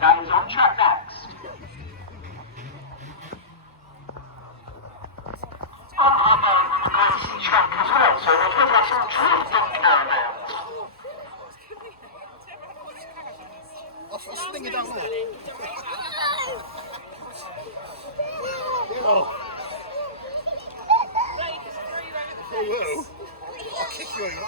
that is on track next. I'm on the Galaxy track as well, so we've got some drifting caravans. I'll sling it down there. Oh. Oh, whoa. I'll kick you over.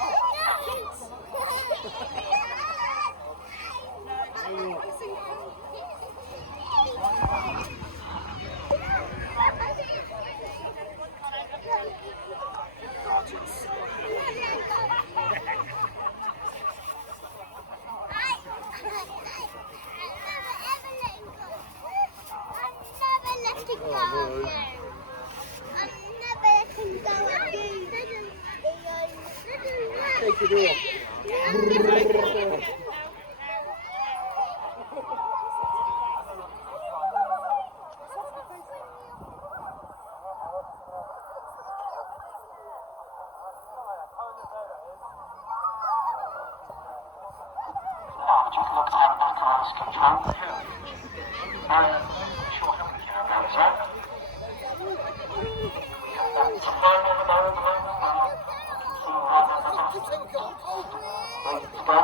Take it off. Just looked at the car's control. Sure how many caravans are. It's a phone over there at the moment. Ready to go.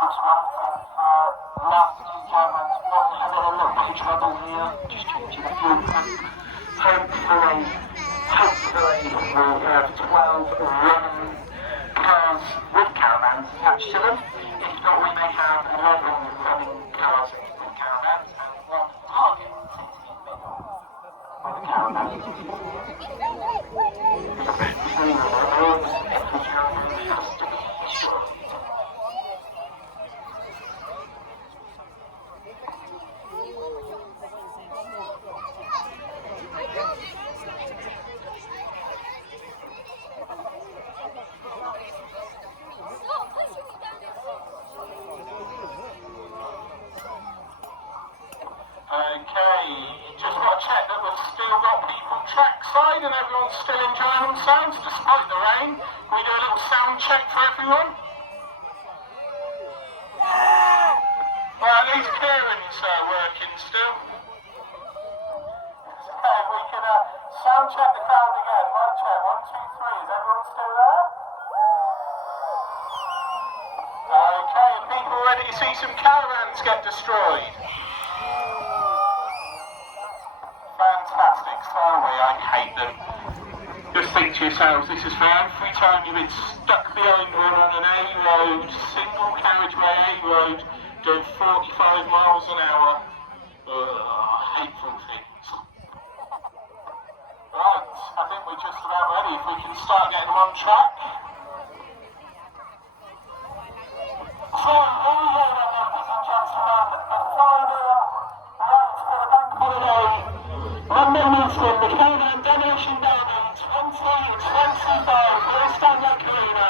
Just one thing for last two caravans, one having a little bit of trouble here, just changing the fuel pump. Hopefully we'll have 12 running cars with caravans attached to them. If not, we may have 11 running cars with caravans and one target with a caravan. Okay, just got to check that we've still got people trackside and everyone's still enjoying themselves despite the rain. Can we do a little sound check for everyone? Well, at least Kieran's working still. Okay, we can sound check the crowd again. Mic check, 1, 2, 3. Is everyone still there? Okay, are people ready to see some caravans get destroyed? Fantastic, so are we. I hate them. Just think to yourselves, this is for every time you've been stuck behind one on an A road, single carriageway A road, doing 45 miles an hour. Hateful things. Right, I think we're just about ready. If we can start getting them on track. So, here we go then, ladies and gentlemen, the final round for the bank holiday. Monday meeting, the Caravan Demolition Derby 2025 for Standlake Arena.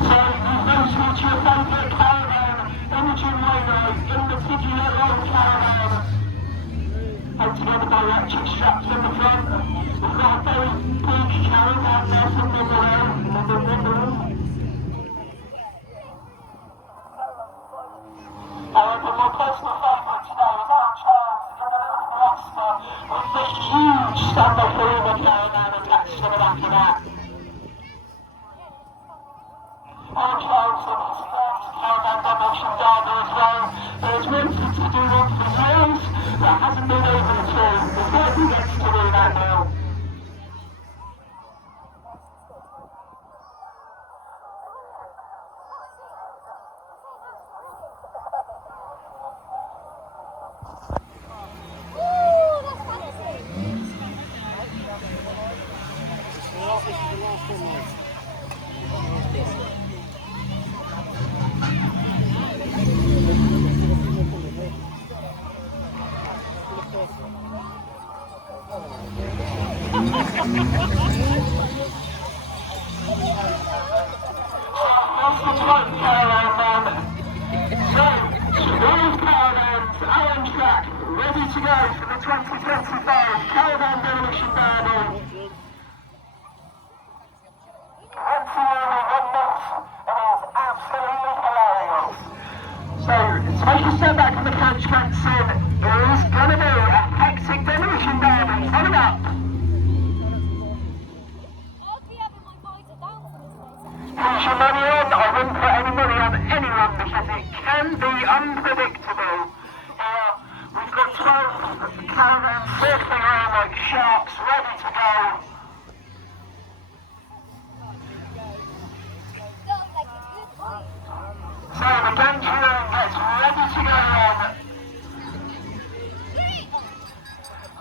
So, you've no switch your favourite caravan. electric straps in the front. We've got a very big caravan there from the middle. But my personal favourite today is our Charles in a little Fiesta with the huge Standlake caravan attached to the back of that. Our Charles in his first Caravan Demolition derby as well. He's wanted to do one for years, but hasn't been able to. We hope he gets to do that now. Ready to go for the 2025 Caravan Demolition Derby. Once a year we run this, and it is absolutely hilarious. So, to make a step back from the coach Canson, there is going to be a hectic demolition derby coming up. Put your money on. I wouldn't put any money on anyone because it can be unpredictable. We've got 12 caravans circling around like sharks, ready to go. So the danger zone gets ready to go on.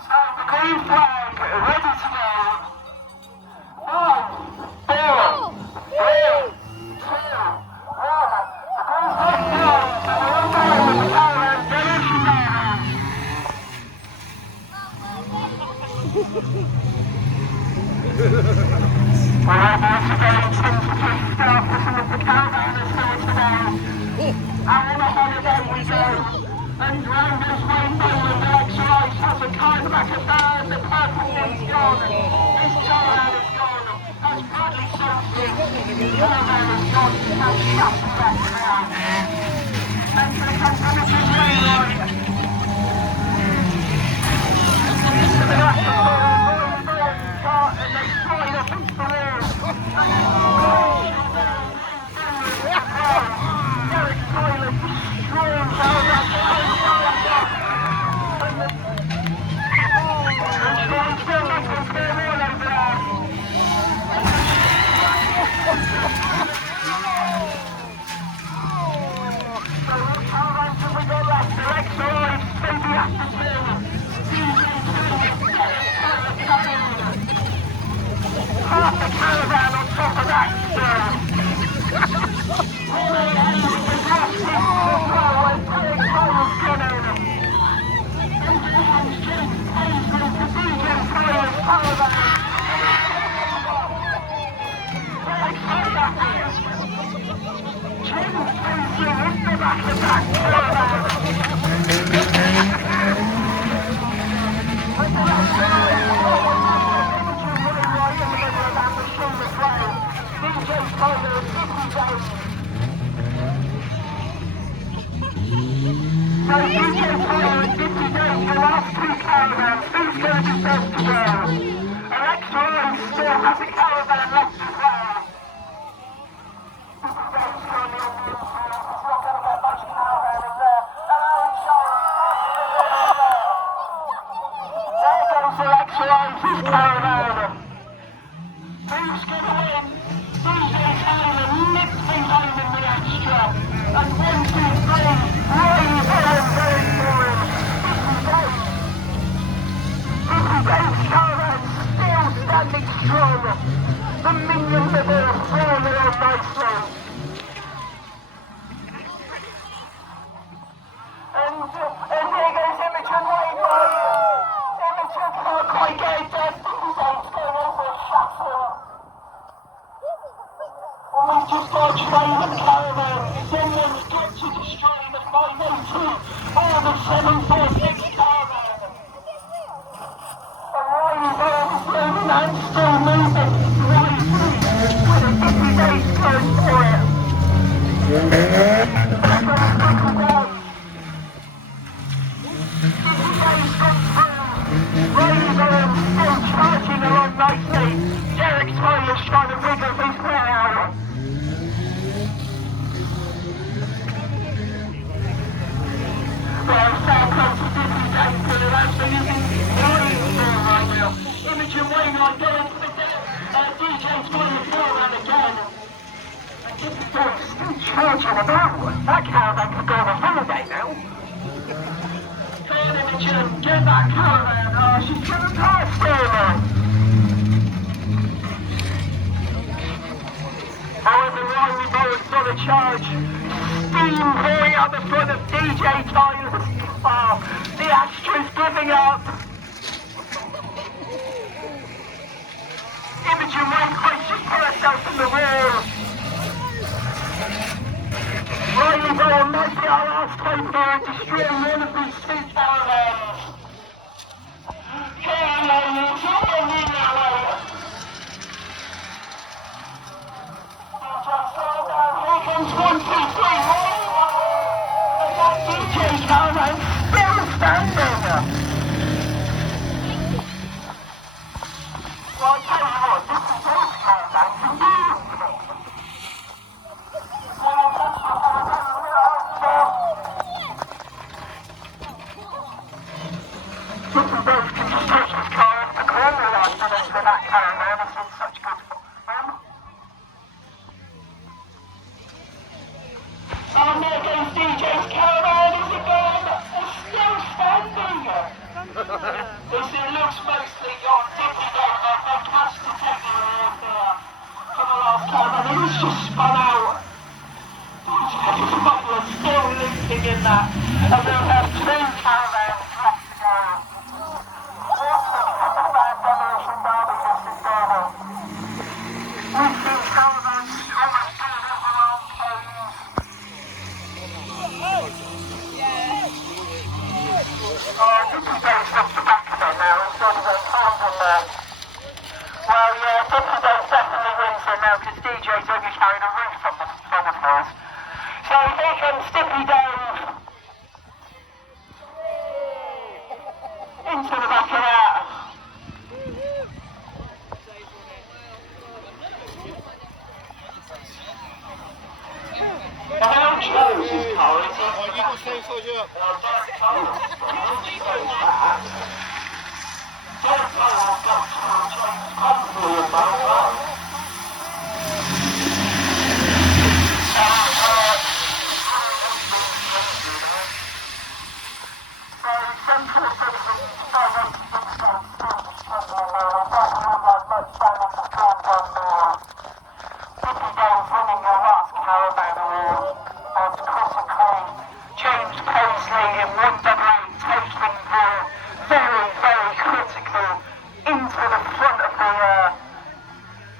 So the green flag ready to go. 5, 4, 3, 2, 1. The green flag goes and we're all going with the Caravan Demolition Derby. Alright, once again, tentative start for some of the caravanners here today. And on a holiday we go. And round this rainbow and the X-Rise has a kind back a third, the purple is gone. This caravan is gone. As Bradley Simpson, the caravan is gone. Has shut the back now. And here comes Hamilton Railroad. To the left of the car and they slide up into the wall. Derek Tyler destroying caravan. And still Nichols there all over there. So what caravans have we got left? The X-Rise, Baby Atherton, half the caravan on top of that still. So DJ Tyler and 50 days, the last two caravans, who's going to be first to go? Alexa Rose still has a caravan left as well. 50 days currently on the inside, he's not going to get much caravan in there. Allowing Charles there goes Alexa Rose's caravan. Who's going to win? DJ Tyler nipped things home in the extra. And 1, 2, 3. Very for him. 50 days caravan still standing strong. The minions are there falling on nicely. And here goes Imogen Rainbow. Imogen can't quite get it done. 50 days going over a shuttle. And we've just got to trade the caravan. Someone's got to nicely. Derek Tyler's trying to wiggle his way out. Well, Sam comes to Disney Days for the last thing is in right now. Imogen Wainwright going to the DJ's going to go around again. And Disney Days still charging about. That caravan could go on a holiday now. Come on, Imogen, get that caravan. Oh, she's driven past there now. However, Riley Bowen's on a charge. Steam pouring out the front of DJ Tyler's car. The Astra's giving up. Imogen Wainwright's just put herself in the wall. Riley Bowen might be our last hope here and destroy one of these two caravans. Come on, ladies, you're going to win that way. Here comes 1, 2, 3. DJ Caravan still standing. Well, I tell you what, this is those caravans can do. Listen, those can just take his car off the corner after this for that caravan. It's in such good fun. And there goes DJ's caravan, is it gone? It's still standing! It looks mostly gone, dippy down, they've catched the technical off there for the last caravan, and it's just spun out. DJ's smuggler still looping in that, and they'll have 2 caravans left to go. What a Caravan Demolition derby this is going on. We've seen caravans almost doing it on our cones. Dippy Days off the back of it now, and sort of a pond in there. Well, yeah, Dippy Days definitely wins it now, because DJ's only carrying a roof on the front of hers. So here comes Dippy Days into the back of that. How close is car, is he? Oh, you got to stay inside you up.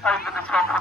Over the top